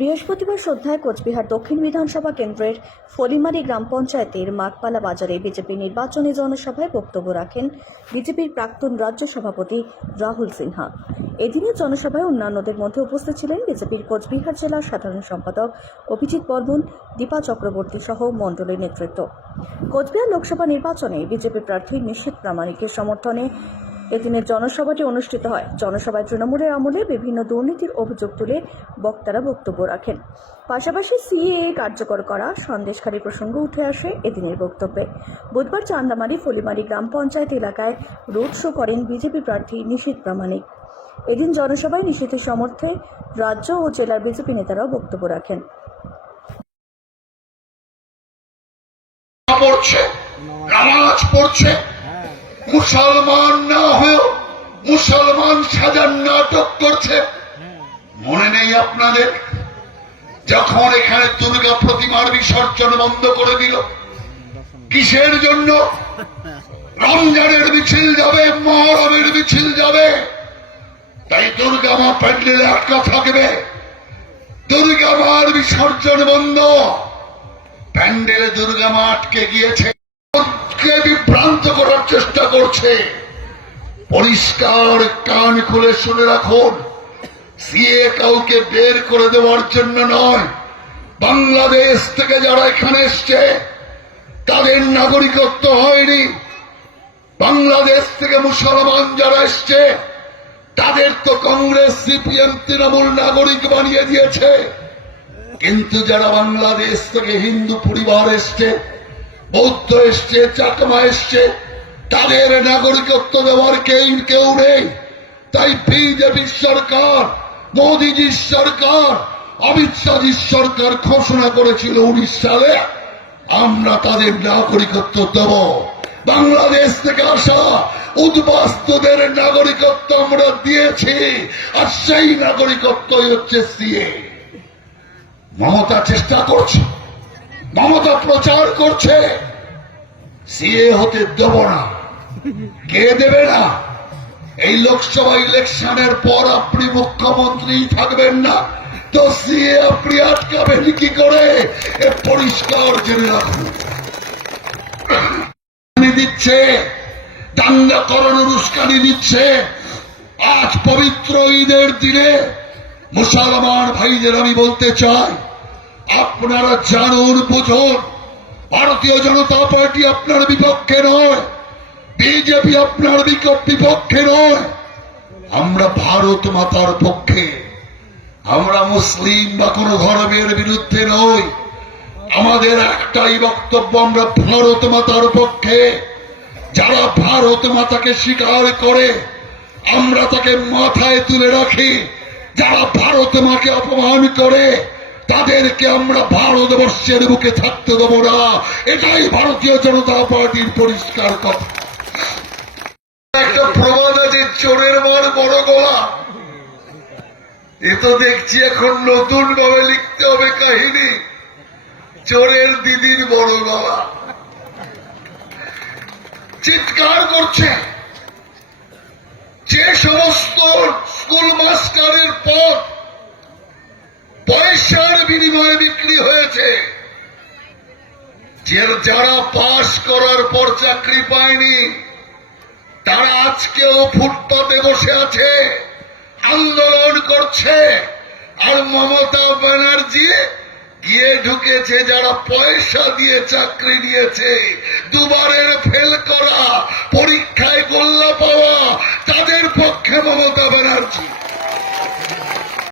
বৃহস্পতিবার সন্ধ্যায় কোচবিহার দক্ষিণ বিধানসভা কেন্দ্রের ফলিমারি গ্রাম পঞ্চায়েতের মাকপালা বাজারে বিজেপি নির্বাচনী জনসভায় বক্তব্য রাখেন বিজেপির প্রাক্তন রাজ্য সভাপতি রাহুল সিনহা। এদিনের জনসভায় অন্যান্যদের মধ্যে উপস্থিত ছিলেন বিজেপির কোচবিহার জেলার সাধারণ সম্পাদক অভিজিৎ বর্মন, দীপা চক্রবর্তী সহ মণ্ডলের নেতৃত্ব। কোচবিহার লোকসভা নির্বাচনে বিজেপি প্রার্থী নিশ্চিত প্রামাণিকের সমর্থনে এদিনের জনসভাটি অনুষ্ঠিত হয়। জনসভায় তৃণমূলের আমলে বিভিন্ন দুর্নীতির অভিযোগ তুলে বক্তারা বক্তব্য রাখেন। পাশাপাশি সিএএ কার্যকর করা সন্দেশকারী প্রসঙ্গ উঠে আসে এদিনের বক্তব্যে। বুধবার চান্দামারি ফলিমারি গ্রাম পঞ্চায়েত এলাকায় রোড শো করেন বিজেপি প্রার্থী নিশীত প্রামাণিক। এদিন জনসভায় নিষেধের সমর্থে রাজ্য ও জেলার বিজেপি নেতারাও বক্তব্য রাখেন। পড়ছে। পড়ছে। মুসলমান না হয়েও মুসলমান সাজার নাটক করছে। মনে নেই আপনাদের? যখন এখানে দুর্গা প্রতিমার বিসর্জন বন্ধ করে দিল, কিসের জন্য? রমজানের মিছিল যাবে, মহরমের মিছিল যাবে। তাই দুর্গা মা প্যান্ডেলে আটকা থাকবে। দুর্গা মার বিসর্জন বন্ধ। প্যান্ডেলে দুর্গা মা আটকে গিয়েছে। বিভ্রান্ত করার চেষ্টা করছে। পরিষ্কার কান খুলে শুনে রাখুন। সিএ কাউকে বের করে দেওয়ার জন্য নয়। বাংলাদেশ থেকে যারা এখানে এসছে, তাদের নাগরিকত্ব হয়নি। বাংলাদেশ থেকে মুসলমান যারা এসছে, তাদের তো কংগ্রেস, সিপিএম, তৃণমূল নাগরিক বানিয়ে দিয়েছে। কিন্তু যারা বাংলাদেশ থেকে হিন্দু পরিবার এসছে, বৌদ্ধ এসছে, চাকমা এসছে তাদের নাগরিকত্ব দেওয়ার কেউ কেউ নেই। তাই বিজেপি সরকার, মোদীজির সরকার, অমিত শাহজির সরকার ঘোষণা করেছিল উনিশ সালে আমরা তাদের নাগরিকত্ব দেব। বাংলাদেশ থেকে আসা উদ্বাস্তুদের নাগরিকত্ব আমরা দিয়েছি, আর সেই নাগরিকত্বই হচ্ছে সিএ। মমতা চেষ্টা করছে, মমতা প্রচার করছে, সিএ হতে দেব না। কে দেবে না? এই লোকসভা ইলেকশনের পর আপনি মুখ্যমন্ত্রী থাকবেন না। তো সিএ আপনি আটকাবেন কি করে? পরিষ্কার জেনে রাখুন। দিচ্ছে উস্কানি দিচ্ছে আজ পবিত্র ঈদের দিনে মুসলমান ভাইদের আমি বলতে চাই, আপনারা জানুন, বুঝুন। ভারতীয় জনতা পার্টি আপনার বিপক্ষে নয়। বিজেপি আপনার বিপক্ষে নয়। আমরা ভারত মাতার পক্ষে। আমরা মুসলিম বা কোনো ধর্মের বিরুদ্ধে নই। আমাদের একটাই বক্তব্য, আমরা ভারত মাতার পক্ষে। যারা ভারত মাতাকে স্বীকার করে, আমরা তাকে মাথায় তুলে রাখি। যারা ভারত মাকে অপমান করে, তাদেরকে আমরা ভারতবর্ষের বুকে থাকতে দেবো না। এটাই ভারতীয় জনতা পার্টির পরিষ্কার কথা। একটা প্রবাদ আছে, চোরের মার বড় গলা। এ তো দেখছি এখন নতুন ভাবে লিখতে হবে কাহিনী। চোরের দিদির বড় গলা। চিৎকার করছে। যে সমস্ত স্কুল মাস্টারের পদ পয়সার বিনিময়ে বিক্রি হয়েছে যারা পাশ করার পর চাকরি পায়নি তারা আজকেও ফুটপাতে বসে আছে, আন্দোলন করছে। আর মমতা ব্যানার্জি গিয়ে ঢুকেছে, যারা পয়সা দিয়ে চাকরি নিয়েছে দুবারের ফেল করা, পরীক্ষায় গোল্লা পাওয়া, তাদের পক্ষে মমতা ব্যানার্জি।